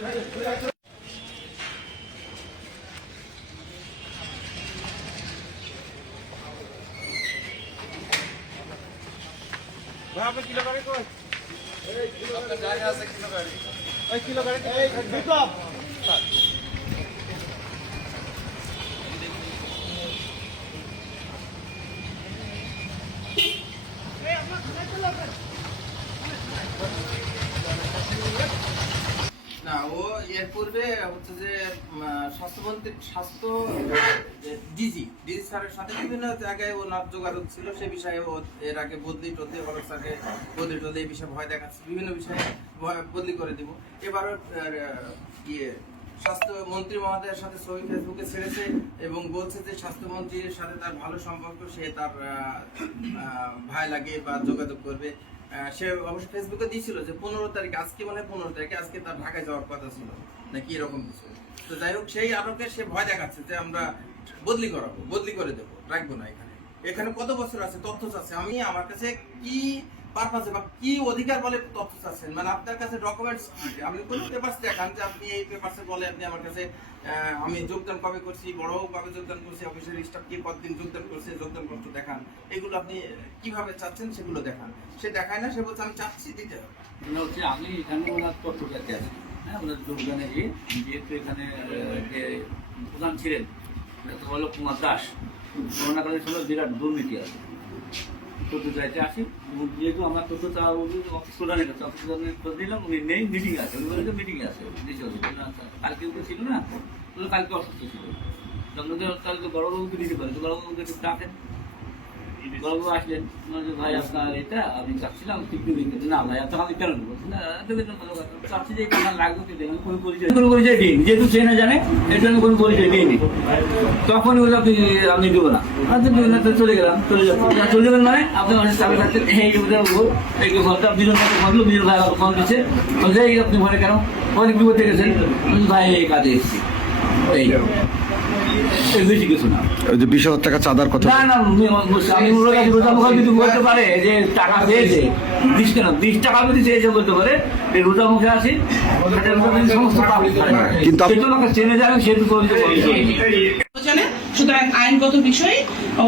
Kilo গাড়ি কই গাড়ি আছে কিলো গাড়ি ওই কিলো গাড়ি বিপ্লব না ও এর পূর্বে হচ্ছে যে স্বাস্থ্যমন্ত্রী ডিজি স্যারের সাথে বিভিন্ন জায়গায় ও নাপ যোগাযোগ ছিল সে বিষয়ে ও এর আগে বদলি টদলি হলক স্যারকে বদলি টদলি এই বিষয়ে ভয় দেখাচ্ছে বিভিন্ন বিষয়ে বদলি করে দিব। এবারও স্বাস্থ্যমন্ত্রী মহোদয়ের সাথে ছবি ফেসবুকে ছেড়েছে এবং বলছে যে স্বাস্থ্যমন্ত্রীর সাথে তার ভালো সম্পর্ক, সে তার ভাই লাগে বা যোগাযোগ করবে। সে অবশ্য ফেসবুকে দিয়েছিল যে 15 তারিখ, আজকে মানে 15 তারিখে আজকে তার ঢাকায় যাওয়ার কথা ছিল নাকি এরকম কিছু। তো যাই হোক, সেই আলোকে সে ভয় দেখাচ্ছে যে আমরা বদলি করাবো, বদলি করে দেবো, রাখবো না। এখানে কত বছর আছে তথ্য চাচ্ছে। আমি আমার কাছে কি পারপাসে বা কি অধিকার বলে তথ্য চাচ্ছেন? মানে আপনার কাছে ডকুমেন্টস কি? আপনি কোন পেপারস দেখান যে আপনি এই পেপারসে বলে আপনি আমার কাছে আমি যোগদান কবে করছি, বড় কবে যোগদান করছি, অফিসের স্টাফ কি কতদিন যোগদান করছে, যোগদান পত্র দেখান। এগুলো আপনি কিভাবে চাচ্ছেন সেগুলো দেখান। সে দেখায় না, সে বলছে আমি চাচ্ছি দিতে হবে। হচ্ছে আমি এখানে ওনার তথ্য চাইতে আছি, হ্যাঁ, ওনার যোগদানে যেহেতু এখানে যে প্রধান ছিলেন হলো কুমার দাস, করোনাকালীন সময় বিরাট দুর্নীতি আছে, তথ্য চাইতে আসি। যেহেতু আমার তথ্য চাওয়া অফিস প্রধানের কাছে, অফিস প্রধানের খোঁজ দিলাম, উনি নেই, মিটিং আছে, উনি বলে মিটিংয়ে আছে, কালকে উঠে ছিল না, কালকে অসুস্থ ছিল, কালকে বড়বাবুকে দিতে পারে, তো বড়বাবুকে একটু ডাকেন। বড়বাবু আসলেন, ভাই আপনার এটা আমি চাচ্ছিলাম না ভাই আপনার আমি কেন দেবো না, চাচ্ছি যে আমার লাগবে কিন্তু আমি কোনো পরিচয় দিই, যেহেতু সে না জানে এটা আমি কোনো পরিচয় দিইনি। তখন বললো আমি দেবো না, চলে গেলাম, চলে যাবেন মানে আপনি অনেক চাপে থাকছেন, এই ঘরটা বিজন ভাবলো, বিজন ভাই আমার ফোন দিচ্ছে, এই আপনি ঘরে কেন অনেক দূর থেকে গেছেন, ভাই এই কাজে এসেছি, এই বেশি কিছু না। 20,000 টাকা চাঁদার কথা না না, আমি কিন্তু বলতে পারে যে টাকা পেয়েছে 20 টাকা যদি চেয়েছে বলতে পারে রোজা মুখে আসি, সমস্ত কিন্তু চেনে যাবে সেহেতু। সুতরাং আইনগত বিষয়ে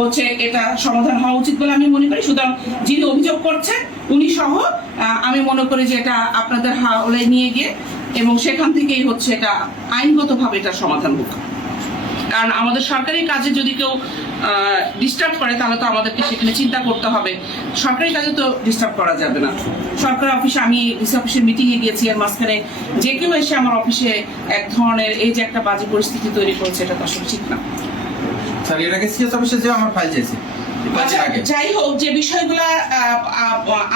হচ্ছে এটা সমাধান হওয়া উচিত বলে আমি মনে করি। সুতরাং যিনি অভিযোগ করছেন উনি সহ আমি মনে করি যে এটা আপনাদের হাওলে নিয়ে গিয়ে এবং সেখান থেকেই হচ্ছে এটা আইনগতভাবে এটা সমাধান হোক। কারণ আমাদের সরকারি কাজে যদি কেউ ডিস্টার্ব করে তাহলে তো আমাদেরকে সেখানে চিন্তা করতে হবে। সরকারি কাজে তো ডিস্টার্ব করা যাবে না। সরকারি অফিসে আমি ডিসি অফিসের মিটিংয়ে গিয়েছি, এর মাঝখানে যে কেউ এসে আমার অফিসে এক ধরনের এই যে একটা বাজে পরিস্থিতি তৈরি করেছে, এটা তো আসলে ঠিক না। স্যার এর আগে সিএস অফিসে যে আমার ফাইল চাইছি, যাই হোক, যে বিষয়গুলো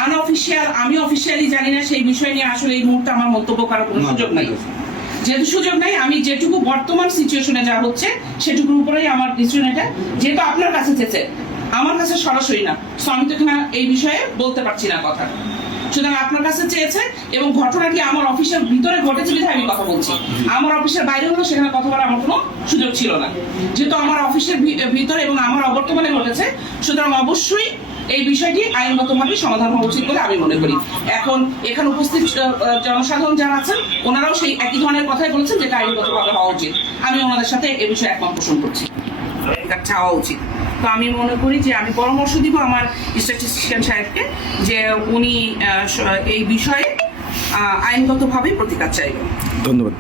আনঅফিসিয়াল আমি অফিসিয়ালি জানি না, সেই বিষয় নিয়ে আসলে এই মুহূর্তে আমার মন্তব্য করার কোনো সুযোগ নাই। যেহেতু সুযোগ নাই, আমি যেটুকু বর্তমান সিচুয়েশনে যা হচ্ছে সেটুকুর উপরেই আমার ডিসিশন। এটা যেহেতু আপনার কাছে চেয়েছে, আমার কাছে সরাসরি না, সো আমি তো এখানে এই বিষয়ে বলতে পারছি না কথা। সুতরাং আপনার কাছে চেয়েছে এবং ঘটনাটি আমার অফিসের ভিতরে ঘটেছে বিধায় আমি কথা বলছি। আমার অফিসের বাইরে হলো সেখানে কথা বলার আমার কোনো সুযোগ ছিল না। যেহেতু আমার অফিসের ভিতরে এবং আমার অবর্তমানে ঘটেছে, সুতরাং অবশ্যই এই বিষয়টি আইনগতভাবে সমাধান হওয়া উচিত বলে আমি মনে করি। এখন এখানে উপস্থিত জনসাধারণ যারা আছেন ওনারাও সেই একই ধরনের কথাই বলেছেন, যেটা আইনগতভাবে হওয়া উচিত। আমি ওনাদের সাথে এ বিষয়ে একমত পোষণ করছি, এটা চাওয়া উচিত। তো আমি মনে করি যে আমি পরামর্শ দিব আমার স্ট্যাটিস্টিশিয়ান সাহেবকে যে উনি এই বিষয়ে আইনগতভাবে প্রতিকার চাইবেন। ধন্যবাদ।